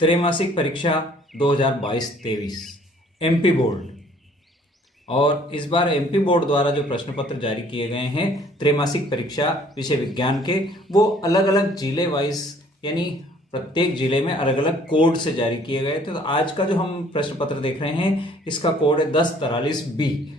त्रैमासिक परीक्षा 2022-23 MP board. और इस बार एमपी बोर्ड द्वारा जो प्रश्न पत्र जारी किए गए हैं त्रैमासिक परीक्षा विषय विज्ञान के, वो अलग अलग जिले वाइज यानी प्रत्येक जिले में अलग अलग कोड से जारी किए गए थे। तो आज का जो हम प्रश्न पत्र देख रहे हैं इसका कोड है 1043B।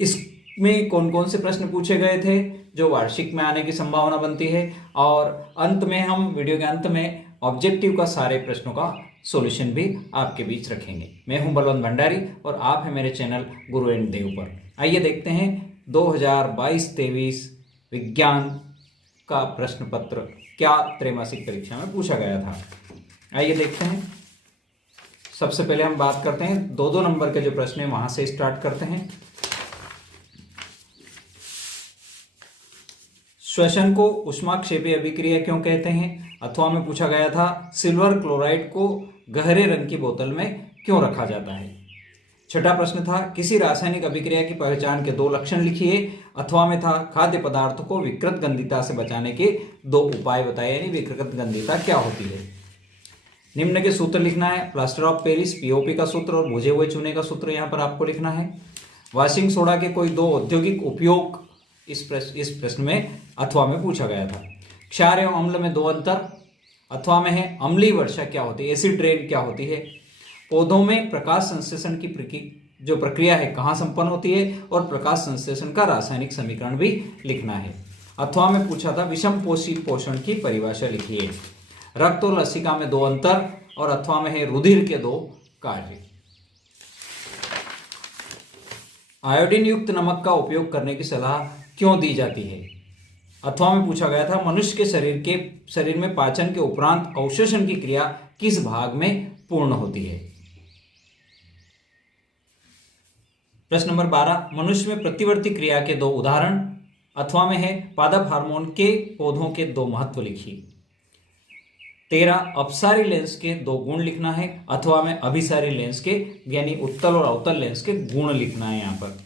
इसमें कौन कौन से प्रश्न पूछे गए थे जो वार्षिक में आने की संभावना बनती है, और अंत में हम वीडियो के अंत में ऑब्जेक्टिव का सारे प्रश्नों का सॉल्यूशन भी आपके बीच रखेंगे। मैं हूं बलवंत भंडारी और आप हैं मेरे चैनल गुरु एंड देव पर। आइए देखते हैं 2022-23 विज्ञान का प्रश्न पत्र क्या त्रैमासिक परीक्षा में पूछा गया था। आइए देखते हैं। सबसे पहले हम बात करते हैं 2-2 नंबर के जो प्रश्न हैं वहां से स्टार्ट करते हैं। श्वसन को ऊष्माक्षेपी अभिक्रिया क्यों कहते हैं? अथवा में पूछा गया था सिल्वर क्लोराइड को गहरे रंग की बोतल में क्यों रखा जाता है। छठा प्रश्न था किसी रासायनिक अभिक्रिया की पहचान के 2 लक्षण लिखिए। अथवा में था खाद्य पदार्थ को विकृत गंधिता से बचाने के 2 उपाय बताए, यानी विकृत गंधिता क्या होती है। निम्न के सूत्र लिखना है, प्लास्टर ऑफ पेरिस पीओपी का सूत्र और भुजे हुए चूने का सूत्र यहाँ पर आपको लिखना है। वॉशिंग सोडा के कोई 2 औद्योगिक उपयोग इस प्रश्न में अथवा में पूछा गया था। क्षार एवं अम्ल में 2 अंतर। अथवा में है अम्लीय वर्षा क्या होती है, एसिड रेन क्या होती है। पौधों में प्रकाश संश्लेषण की जो प्रक्रिया है कहाँ संपन्न होती है, और प्रकाश संश्लेषण का रासायनिक समीकरण भी लिखना है। अथवा में पूछा था विषम पोषी पोषण की परिभाषा लिखिए। रक्त और लसिका में 2 अंतर, और अथवा में है रुधिर के 2 कार्य। आयोडीन युक्त नमक का उपयोग करने की सलाह क्यों दी जाती है। अथवा में पूछा गया था मनुष्य के शरीर में पाचन के उपरांत अवशोषण की क्रिया किस भाग में पूर्ण होती है। प्रश्न नंबर 12 मनुष्य में प्रतिवर्ती क्रिया के 2 उदाहरण। अथवा में है पादप हार्मोन के पौधों के 2 महत्व लिखिए। 13 अपसारी लेंस के 2 गुण लिखना है। अथवा में अभिसारी लेंस के यानी उत्तल और अवतल लेंस के गुण लिखना है। यहाँ पर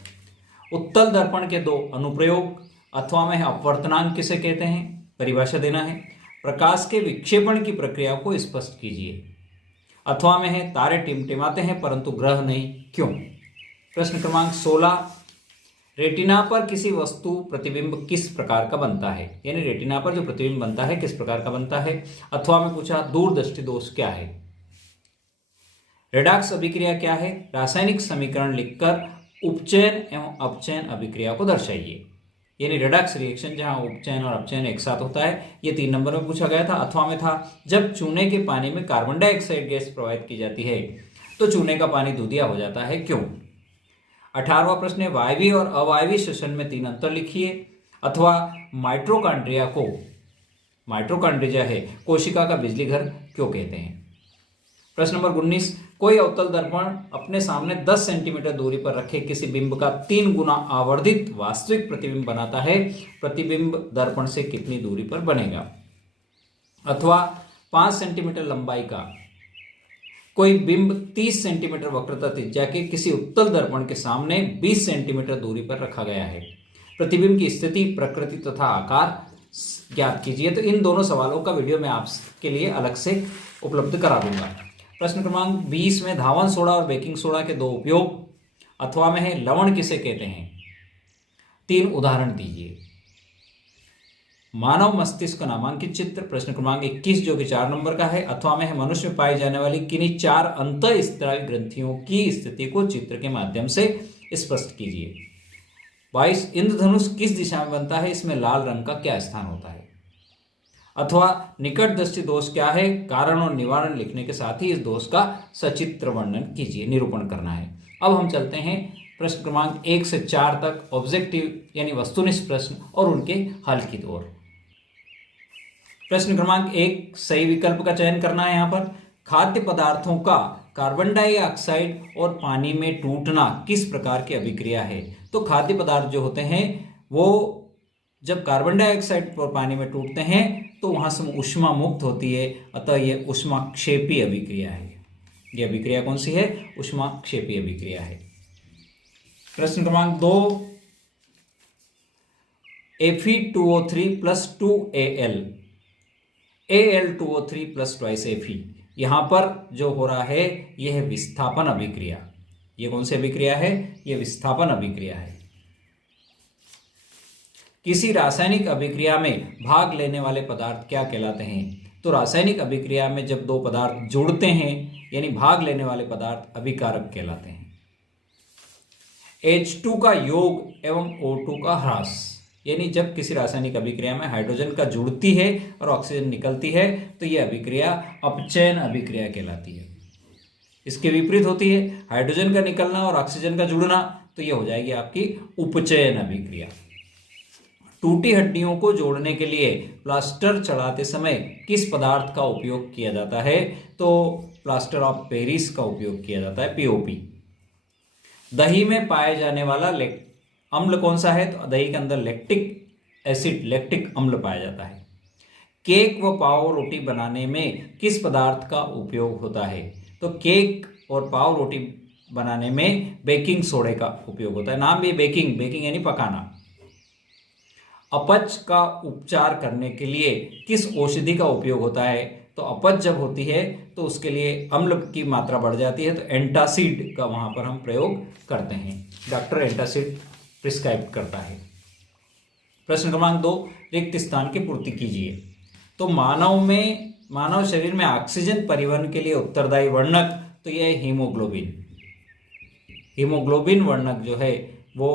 उत्तल दर्पण के 2 अनुप्रयोग। अथवा में अपवर्तनांक किसे कहते हैं, परिभाषा देना है। प्रकाश के विक्षेपण की प्रक्रिया को स्पष्ट कीजिए। अथवा में है तारे टिमटिमाते हैं परंतु ग्रह नहीं, क्यों। प्रश्न क्रमांक 16 रेटिना पर किसी वस्तु प्रतिबिंब किस प्रकार का बनता है, यानी रेटिना पर जो प्रतिबिंब बनता है किस प्रकार का बनता है। अथवा में पूछा दूरदृष्टि दोष क्या है। रेडॉक्स अभिक्रिया क्या है, रासायनिक समीकरण लिखकर उपचयन एवं अपचयन अभिक्रिया को दर्शाइए। यानी रेडॉक्स रिएक्शन जहां उपचयन और अपचयन एक साथ होता है, ये 3 नंबर में पूछा गया था। अथवा में था जब चूने के पानी में कार्बन डाइऑक्साइड गैस प्रवाहित की जाती है तो चूने का पानी दूधिया हो जाता है, क्यों। 18वां प्रश्न है वायवीय और अवायवीय श्वसन में 3 अंतर लिखिए। अथवा माइटोकॉन्ड्रिया है कोशिका का बिजली घर क्यों कहते हैं। प्रश्न नंबर 19 कोई अवतल दर्पण अपने सामने 10 सेंटीमीटर दूरी पर रखे किसी बिंब का 3 गुना आवर्धित वास्तविक प्रतिबिंब बनाता है, प्रतिबिंब दर्पण से कितनी दूरी पर बनेगा। अथवा 5 सेंटीमीटर लंबाई का कोई बिंब 30 सेंटीमीटर वक्रता त्रिज्या के किसी उत्तल दर्पण के सामने 20 सेंटीमीटर दूरी पर रखा गया है, प्रतिबिंब की स्थिति प्रकृति तथा आकार ज्ञात कीजिए। तो इन दोनों सवालों का वीडियो मैं आपके लिए अलग से उपलब्ध करा दूंगा। प्रश्न क्रमांक 20 में धावन सोडा और बेकिंग सोडा के 2 उपयोग। अथवा में है लवण किसे कहते हैं, 3 उदाहरण दीजिए। मानव मस्तिष्क नामांकित चित्र। प्रश्न क्रमांक 21 जो कि 4 नंबर का है। अथवा में है मनुष्य में पाई जाने वाली किन्हीं 4 अंतःस्त्रावी ग्रंथियों की स्थिति को चित्र के माध्यम से स्पष्ट कीजिए। 22 इंद्रधनुष किस दिशा में बनता है, इसमें लाल रंग का क्या स्थान होता है। अथवा निकट दृष्टि दोष क्या है, कारण और निवारण लिखने के साथ ही इस दोष का सचित्र वर्णन कीजिए, निरूपण करना है। अब हम चलते हैं प्रश्न क्रमांक 1 से 4 तक ऑब्जेक्टिव यानी वस्तुनिष्ठ प्रश्न और उनके हल की ओर। प्रश्न क्रमांक 1 सही विकल्प का चयन करना है। यहाँ पर खाद्य पदार्थों का कार्बन डाइऑक्साइड और पानी में टूटना किस प्रकार की अभिक्रिया है। तो खाद्य पदार्थ जो होते हैं वो जब कार्बन डाइऑक्साइड और पानी में टूटते हैं तो वहां से ऊष्मा मुक्त होती है, अतः यह ऊष्माक्षेपी अभिक्रिया है। यह अभिक्रिया कौन सी है, ऊष्माक्षेपी अभिक्रिया है। प्रश्न क्रमांक 2 Fe2O3 + 2Al Al2O3 plus twice Fe। यहां पर जो हो रहा है यह है विस्थापन अभिक्रिया। ये कौन सी अभिक्रिया है? यह विस्थापन अभिक्रिया है। किसी रासायनिक अभिक्रिया में भाग लेने वाले पदार्थ क्या कहलाते हैं? तो रासायनिक अभिक्रिया में जब दो पदार्थ जुड़ते हैं यानी भाग लेने वाले पदार्थ अभिकारक कहलाते हैं। H2 का योग एवं O2 का ह्रास, यानी जब किसी रासायनिक अभिक्रिया में हाइड्रोजन का जुड़ती है और ऑक्सीजन निकलती है तो यह अभिक्रिया अपचयन अभिक्रिया कहलाती है। इसके विपरीत होती है हाइड्रोजन का निकलना और ऑक्सीजन का जुड़ना, तो यह हो जाएगी आपकी उपचयन अभिक्रिया। टूटी हड्डियों को जोड़ने के लिए प्लास्टर चढ़ाते समय किस पदार्थ का उपयोग किया जाता है? तो प्लास्टर ऑफ पेरिस का उपयोग किया जाता है, POP। दही में पाए जाने वाला अम्ल कौन सा है? तो दही के अंदर लैक्टिक एसिड, लैक्टिक अम्ल पाया जाता है। केक व पाव रोटी बनाने में किस पदार्थ का उपयोग होता है? तो केक और पाव रोटी बनाने में बेकिंग सोडे का उपयोग होता है। नाम भी बेकिंग, बेकिंग यानी पकाना। अपच का उपचार करने के लिए किस औषधि का उपयोग होता है? तो अपच जब होती है तो उसके लिए अम्ल की मात्रा बढ़ जाती है तो एंटासिड का वहां पर हम प्रयोग करते हैं। डॉक्टर एंटासिड प्रिस्क्राइब करता है। प्रश्न क्रमांक 2, रिक्त स्थान की पूर्ति कीजिए। तो मानव शरीर में ऑक्सीजन परिवहन के लिए उत्तरदायी वर्णक, तो यह है हीमोग्लोबिन। हीमोग्लोबिन वर्णक जो है वो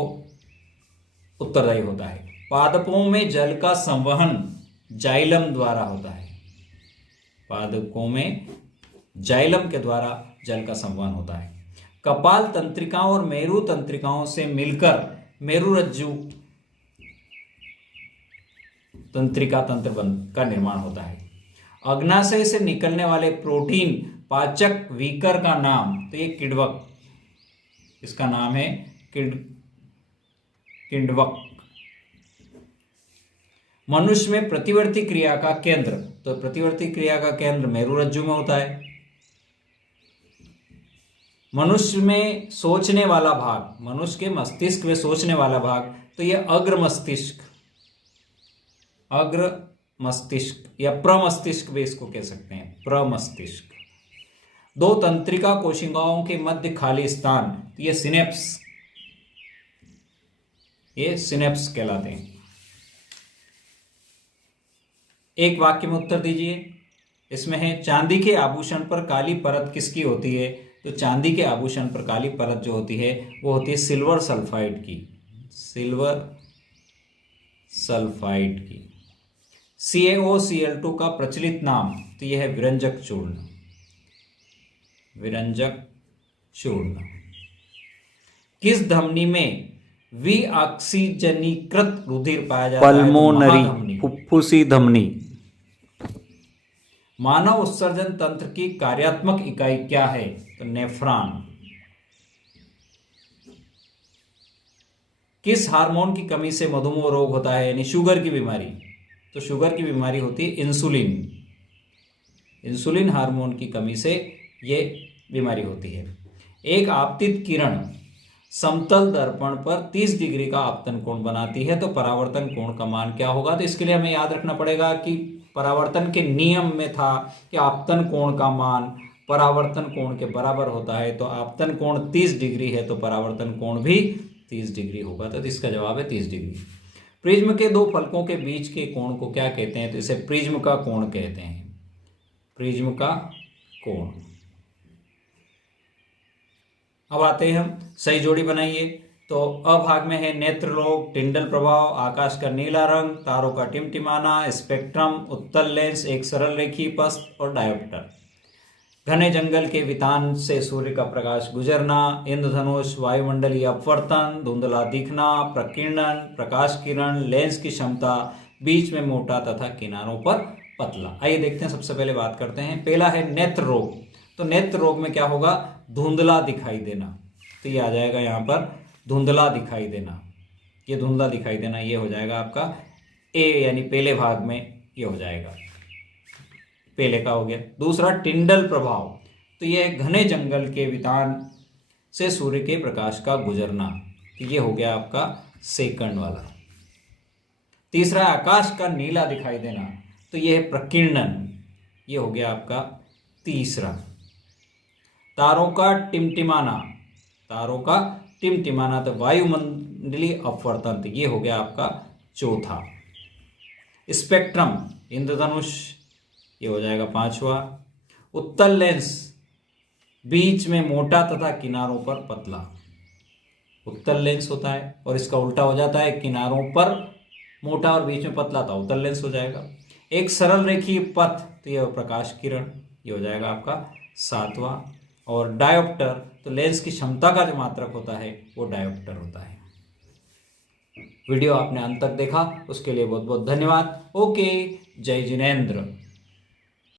उत्तरदायी होता है। पादपों में जल का संवहन जाइलम द्वारा होता है। पादपों में जाइलम के द्वारा जल का संवहन होता है। कपाल तंत्रिकाओं और मेरु तंत्रिकाओं से मिलकर मेरुरज्जु तंत्रिका तंत्र का निर्माण होता है। अग्नाशय से निकलने वाले प्रोटीन पाचक वीकर का नाम, तो ये किण्वक, इसका नाम है किण्वक। मनुष्य में प्रतिवर्ती क्रिया का केंद्र, तो प्रतिवर्ती क्रिया का केंद्र मेरुरज्जु में होता है। मनुष्य में सोचने वाला भाग, मनुष्य के मस्तिष्क में सोचने वाला भाग, तो यह अग्र मस्तिष्क या प्रमस्तिष्क भी इसको कह सकते हैं, प्रमस्तिष्क। दो तंत्रिका कोशिकाओं के मध्य खाली स्थान, तो ये सिनेप्स कहलाते हैं। एक वाक्य में उत्तर दीजिए। इसमें है चांदी के आभूषण पर काली परत किसकी होती है? तो चांदी के आभूषण पर काली परत जो होती है वो होती है सिल्वर सल्फाइड की, सिल्वर सल्फाइड की। CaOCl2 का प्रचलित नाम, तो यह है विरंजक चूर्ण, विरंजक चूर्ण। किस धमनी में विऑक्सीजनीकृत रुधिर पाया जाता है? पल्मोनरी, फुफ्फुसी धमनी। मानव उत्सर्जन तंत्र की कार्यात्मक इकाई क्या है? तो नेफ्रॉन। किस हार्मोन की कमी से मधुमेह रोग होता है यानी शुगर की बीमारी? तो शुगर की बीमारी होती है इंसुलिन, इंसुलिन हार्मोन की कमी से ये बीमारी होती है। एक आपतित किरण समतल दर्पण पर 30 डिग्री का आपतन कोण बनाती है, तो परावर्तन कोण का मान क्या होगा? तो इसके लिए हमें याद रखना पड़ेगा कि परावर्तन के नियम में था कि आपतन कोण का मान परावर्तन कोण के बराबर होता है। तो आपतन कोण 30 डिग्री है तो परावर्तन कोण भी 30 डिग्री होगा, तो इसका जवाब है 30 डिग्री। प्रिज्म के दो फलकों के बीच के कोण को क्या कहते हैं? तो इसे प्रिज्म का कोण कहते हैं, प्रिज्म का कोण। अब आते हैं हम, सही जोड़ी बनाइए। तो अ भाग में है नेत्र रोग, टिंडल प्रभाव, आकाश का नीला रंग, तारों का टिमटिमाना, स्पेक्ट्रम, उत्तल लेंस, एक सरल रेखीय पथ और डायोप्टर। घने जंगल के वितान से सूर्य का प्रकाश गुजरना, इंद्रधनुष, वायुमंडलीय अपवर्तन, धुंधला दिखना, प्रकीर्णन, प्रकाश किरण, लेंस की क्षमता, बीच में मोटा तथा किनारों पर पतला। आइए देखते हैं, सबसे पहले बात करते हैं। पहला है नेत्र रोग। तो नेत्र रोग में क्या होगा? धुंधला दिखाई देना, तो ये आ जाएगा यहाँ पर धुंधला दिखाई देना। ये धुंधला दिखाई देना ये हो जाएगा आपका ए, यानी पहले भाग में ये हो जाएगा, पहले का हो गया। दूसरा टिंडल प्रभाव, तो ये घने जंगल के वितान से सूर्य के प्रकाश का गुजरना, तो ये हो गया आपका सेकंड वाला। तीसरा आकाश का नीला दिखाई देना, तो ये है प्रकीर्णन, ये हो गया आपका तीसरा। तारों का टिमटिमाना, तारों का टिमटिमाना तो वायुमंडलीय अपवर्तन, तो ये हो गया आपका चौथा। स्पेक्ट्रम, इंद्रधनुष, ये हो जाएगा पांचवा। उत्तल लेंस, बीच में मोटा तथा किनारों पर पतला, उत्तल लेंस होता है, और इसका उल्टा हो जाता है, किनारों पर मोटा और बीच में पतला, था उत्तल लेंस हो जाएगा। एक सरल रेखीय पथ, तो यह प्रकाश किरण, ये हो जाएगा आपका सातवां। और डायोप्टर, तो लेंस की क्षमता का जो मात्रक होता है वो डायोप्टर होता है। वीडियो आपने अंत तक देखा उसके लिए बहुत बहुत धन्यवाद। ओके, जय जिनेंद्र।